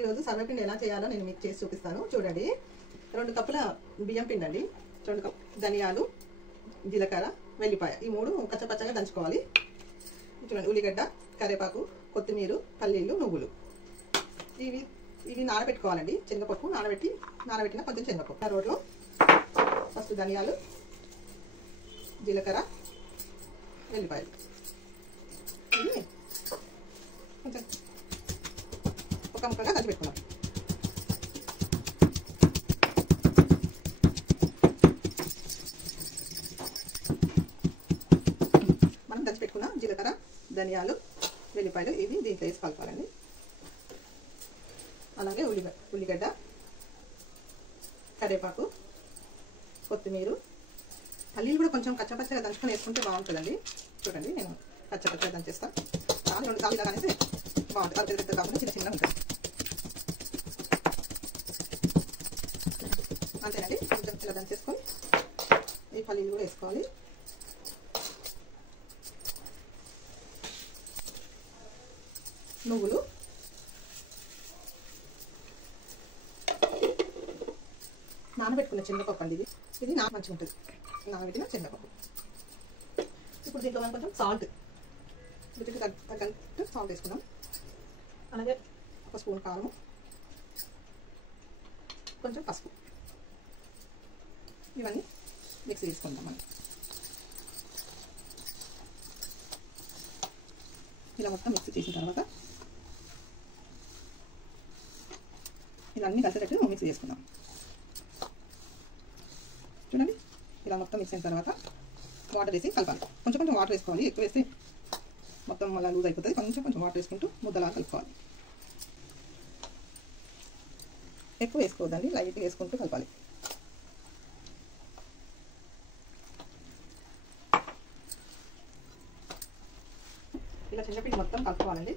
ఈరోజు సర్వపిండి ఎలా చేయాలో నేను మీకు చేసి చూపిస్తాను. చూడండి, 2 కప్పుల బియ్యం పిండి అండి, 2 కప్పులు ధనియాలు, జీలకర్ర, వెల్లిపాయ, ఈ 3 కచ్చపచ్చగా దంచుకోవాలి. చూడండి, ఉల్లిగడ్డ, కరివేపాకు, కొత్తిమీర, పల్లీలు, నువ్వులు, ఇవి నానబెట్టుకోవాలండి. శనగపప్పు నానబెట్టిన కొంచెం శనగపప్పు. రోట్లో ఫస్ట్ ధనియాలు, జీలకర్ర, వెల్లిపాయలు, ఇవి కొంచెం ఒక ముక్కగా దంచి పెట్టుకున్నాం. మనం దంచి పెట్టుకున్న జీలకర్ర, ధనియాలు, వెల్లిపాయలు ఇవి దీంట్లో వేసి కలపాలండి. అలాగే ఉల్లిగడ్డ, కరివేపాకు, కొత్తిమీర, పల్లీలు కూడా కొంచెం కచ్చపచ్చగా దంచుకొని వేసుకుంటే బాగుంటుందండి. చూడండి, నేను కచ్చపచ్చగా దంచేస్తాను. కానీ 2 సార్లు ఇలాగనేసి బాగుంటుంది. అది పెద్ద కాకుండా చిన్న చిన్న ఉంటుంది. అంతేనండి, కొంచెం ఇలా దంచేసుకొని ఈ పల్లీలు కూడా వేసుకోవాలి. నువ్వులు, నానబెట్టుకున్న శనగపప్పు అండి, ఇది మంచిగా ఉంటుంది. నానబెట్టిన శనగపప్పు. ఇప్పుడు దీంట్లో మనం కొంచెం సాల్ట్, రుచికి తగ్గట్టు సాల్ట్ వేసుకున్నాం. అలాగే 1 స్పూన్ కారం, కొంచెం పసుపు, ఇవన్నీ మిక్సీ తీసుకుందాం మనం. ఇలా మొత్తం మిక్సీ చేసిన తర్వాత ఇలా అన్నీ కలిసేటట్టు మిక్సీ చేసుకుందాం. చూడండి, ఇలా మొత్తం మిక్స్ అయిన తర్వాత వాటర్ వేసి కలపాలి. కొంచెం కొంచెం వాటర్ వేసుకోవాలి, ఎక్కువ వేస్తే మొత్తం అలా లూజ్ అయిపోతుంది. కొంచెం కొంచెం వాటర్ వేసుకుంటూ ముద్దలా కలుపుకోవాలి. ఎక్కువ వేసుకోవద్దండి, లైట్గా వేసుకుంటూ కలపాలి. ఇలా శనగపిండి మొత్తం కలుపుకోవాలండి.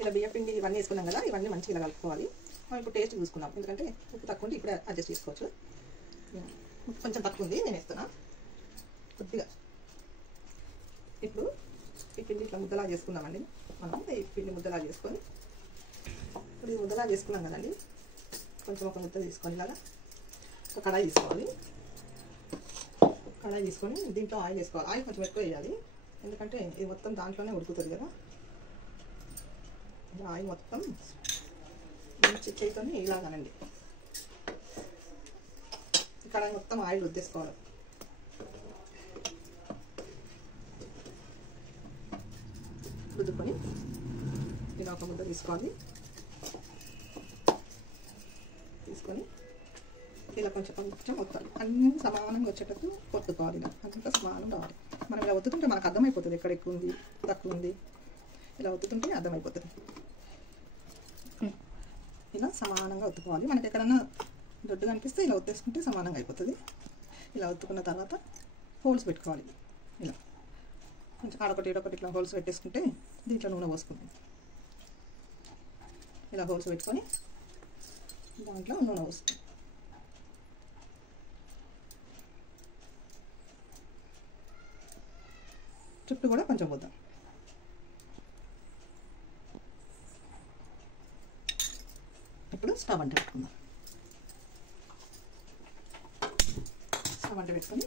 ఇలా బియ్యపిండి ఇవన్నీ వేసుకున్నాం కదా, ఇవన్నీ మంచిగా ఇలా కలుపుకోవాలి. మనం ఇప్పుడు టేస్ట్ చూసుకున్నాం, ఎందుకంటే ఉప్పు తక్కువ ఉంటే ఇప్పుడే అడ్జస్ట్ చేసుకోవచ్చు. ఉప్పు కొంచెం తక్కువ ఉంది, నేను వేస్తున్నా కొద్దిగా. ఇప్పుడు ఈ పిండి ఇట్లా ముద్దలా చేసుకున్నామండి. మనం ఈ పిండి ముద్దలా చేసుకొని, ఇప్పుడు ఈ ముద్దలా చేసుకున్నాం కదండి, కొంచెం ఒక ముద్ద తీసుకొని ఇలాగా ఒక కడాయి తీసుకోవాలి. కడాయి తీసుకొని దీంట్లో ఆయిల్ వేసుకోవాలి. ఆయిల్ కొంచెం ఎక్కువ వేయాలి, ఎందుకంటే ఇది మొత్తం దాంట్లోనే ఉడుకుతుంది కదా. ఆయిల్ మొత్తం చేతితోని ఇలాగానండి, కడాయి మొత్తం ఆయిల్ రుద్దేసుకోవాలి. రుద్దుకొని ఇలా ఒక ముద్ద తీసుకొని ఇలా కొంచెం కొంచెం ఒత్తాలి. అన్నీ సమానంగా వచ్చేటట్టు ఒత్తుకోవాలి. ఇలా అంతా సమానం రావాలి. మనం ఇలా ఒత్తుతుంటే మనకు అర్థమైపోతుంది ఎక్కడ ఎక్కువ ఉంది తక్కువ ఉంది. ఇలా ఒత్తుతుంటే అర్థమైపోతుంది. ఇలా సమానంగా ఒత్తుకోవాలి. మనకి ఎక్కడన్నా దొడ్డుగా అనిపిస్తే ఇలా ఒత్తేసుకుంటే సమానంగా అయిపోతుంది. ఇలా ఒత్తుకున్న తర్వాత హోల్స్ పెట్టుకోవాలి. ఇలా కొంచెం ఆడొకటి ఈడొకటి ఇట్లా హోల్స్ పెట్టేసుకుంటే దీంట్లో నూనె పోసుకుంటాం. ఇలా హోల్స్ పెట్టుకొని దాంట్లో నూనె పోసుకుంటాం. చుట్టూ కూడా కొంచెం పోద్దాం. ఇప్పుడు స్టవ్ అంట పెట్టుకుందాం. స్టవ్ అంట పెట్టుకొని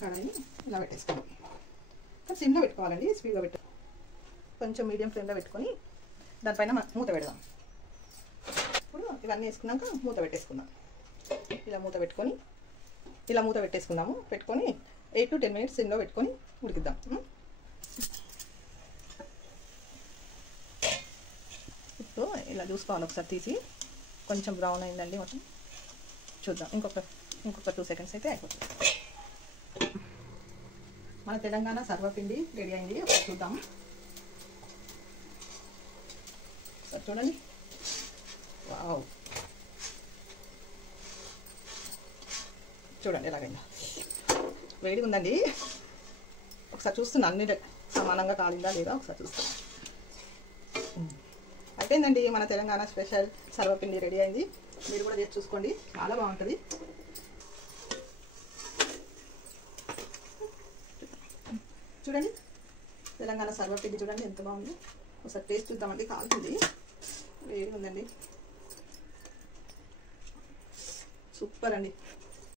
కడాయిని ఇలా పెట్టేసుకోవాలి. సిమ్లో పెట్టుకోవాలండి, స్పీడ్గా పెట్టాలి. కొంచెం మీడియం ఫ్లేమ్లో పెట్టుకొని దానిపైన మూత పెడదాం. ఇప్పుడు ఇవన్నీ వేసుకున్నాక మూత పెట్టేసుకుందాం. ఇలా మూత పెట్టేసుకున్నాము. పెట్టుకొని 8 to 10 minutes సిమ్లో పెట్టుకొని ఉడికిద్దాం. ఇప్పుడు ఇలా చూసుకోవాలి, ఒకసారి తీసి కొంచెం బ్రౌన్ అయిందండి మొత్తం. చూద్దాం, ఇంకొక 2 seconds అయితే అయిపోతుంది. మన తెలంగాణ సర్వపిండి రెడీ అయింది. ఒకసారి చూద్దాం. ఒకసారి చూడండి. వావ్, చూడండి ఎలాగైందా. వేడిగా ఉందండి. ఒకసారి చూస్తున్నా అన్ని సమానంగా కాలిందా లేదా ఒకసారి చూస్తాను. అయిపోయిందండి, మన తెలంగాణ స్పెషల్ సర్వపిండి రెడీ అయింది. మీరు కూడా చేసి చూసుకోండి, చాలా బాగుంటుంది. చూడండి తెలంగాణ సర్వపిండి చూడండి ఎంత బాగుంది. ఒకసారి టేస్ట్ చూద్దామండి. కాలుతుంది, వేడిగా ఉందండి. సూపర్ అండి.